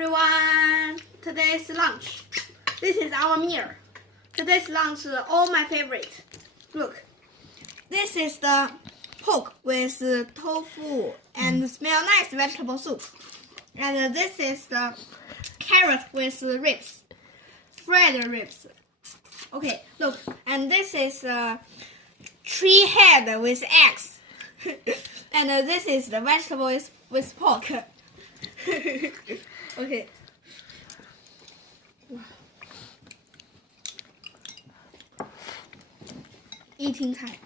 everyone! Today's lunch. This is our meal. Today's lunch is all my favorite. Look, this is the pork with tofu and smell nice vegetable soup. And this is the carrot with ribs, fried ribs. Okay, look, and this is tree head with eggs. And this is the vegetable with pork. Okay. Eating time.